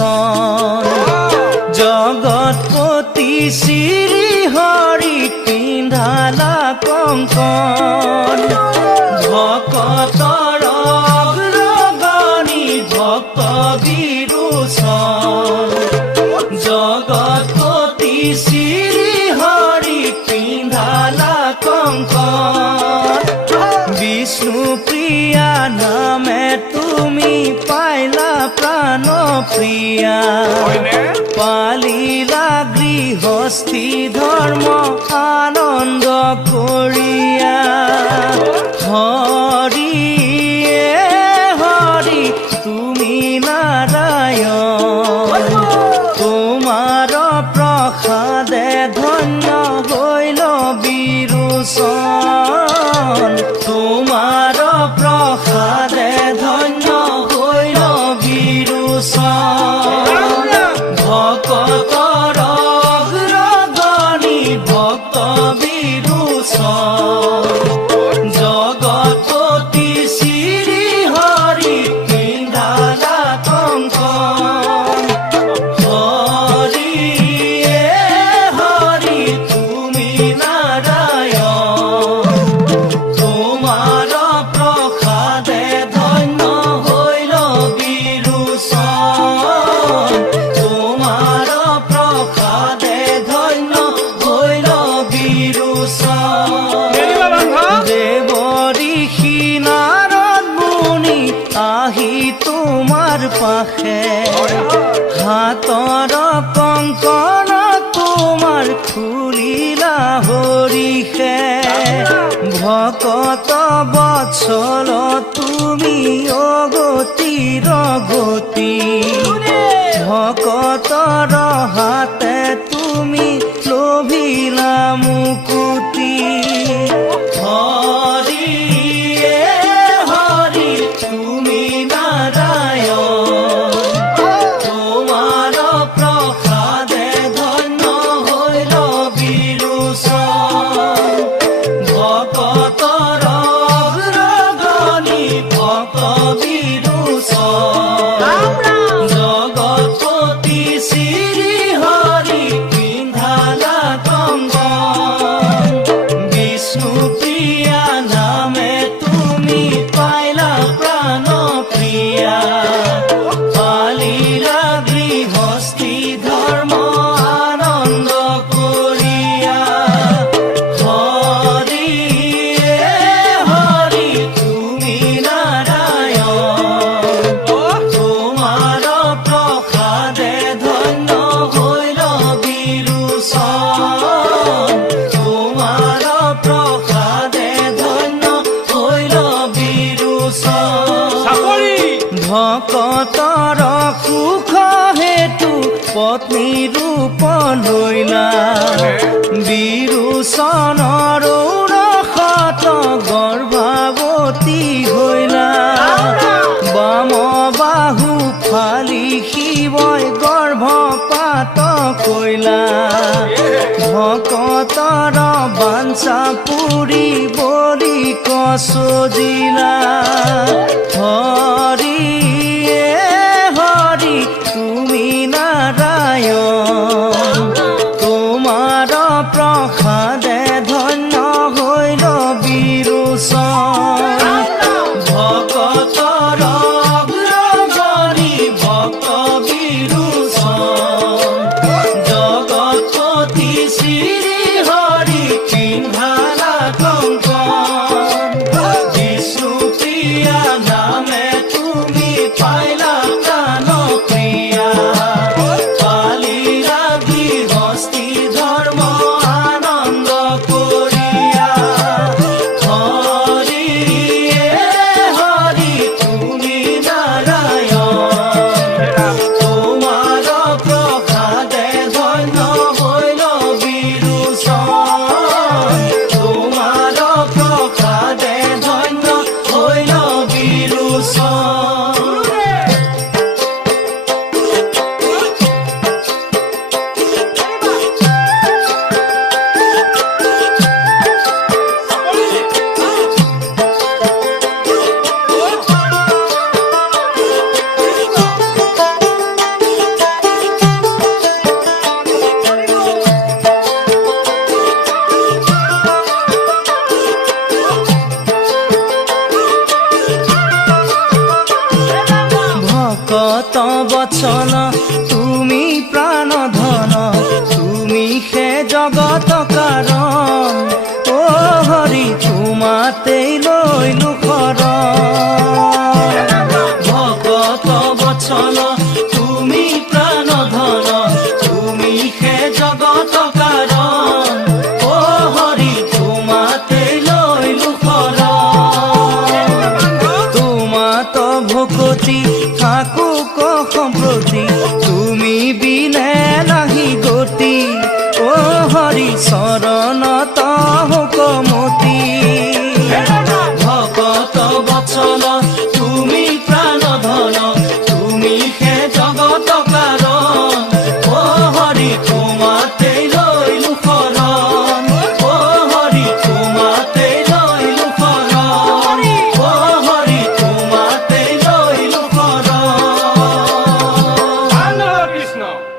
বিৰোচন জগৎপতি শ্ৰী হৰি পিন্ধালা কংকণ ভকতৰ অগ্ৰগণী ভক্ত বিৰোচন জগৎপতি শ্ৰী হৰি পিন্ধালা কংকণ বিষ্ণু প্ৰিয়া নামে তুমি পাইলা প্ৰাণ প্ৰিয়া পালিলা গৃহস্থী ধৰ্ম আনন্দ কৰিয়া হৰি হৰি তুমি নাৰায়ণ তোমাৰ প্ৰসাদে ধন্য হৈল বিৰোচন তোমাৰ প্ৰসাদে ধন্য হৈল বিৰোচন ভকতৰ অগ্ৰগণী ভক্ত বিৰোচন জগৎপতি শ্ৰী হৰি পিন্ধালা কংকণ হৰি হৰি তুমি নাৰায়ণ তোমাৰ প্ৰসাদে ধন্য হৈল বিৰোচন তোমাৰ প্ৰসাদে ধন্য হৈল বিৰোচন দেৱ ঋষি নাৰদ মুনি আহি তোমাৰ পাশে হাতৰ কংকণ তোমাৰ খুলিলা হৰিষে ভকত বৎসল তুমি অগতিৰ গতি ভকতৰ হাতে তুমি লোভিলা মুকুতি হৰি হৰি তুমি নাৰায়ণ তোমাৰ প্ৰসাদে ধন্য হৈল বিৰোচন ভকতৰ অগ্ৰগণী ভক্ত বিৰোচন জগৎপতি শ্ৰী হৰি পিন্ধালা কংকণ বিষ্ণু প্ৰিয়া নামে তুমি পাইলা প্ৰাণ প্ৰিয়া পালিলা গৃহস্থী ধৰ্ম আনন্দ কৰিয়া হৰি হৰি তুমি নাৰায়ণ তোমাৰ প্ৰসাদে ধন্য হৈল বিৰোচন তোমাৰ প্ৰসাদে ধন্য হৈল বিৰোচন ভকতৰ সুখ হেতু পত্নী ৰূপ লৈলা বিৰোচনৰ ৰসত গৰ্ভৱতী হৈলা বাম বাহু ফালি শিৱই গৰ্ভপাত কৰিলা ভকতৰ বাঞ্ছা পুৰি বলি কচজিলা হৰি হৰি তুমি নাৰায়ণ তোমাৰ প্ৰসাদে ধন্য হৈল বিৰোচন ভকতৰ অগ্ৰগণী ভক্ত বিৰোচন জগৎপতি শ্ৰী হৰি পিন্ধালা কংকণ বিষ্ণু প্ৰিয়া নামে তুমি বচন তুমি প্ৰাণ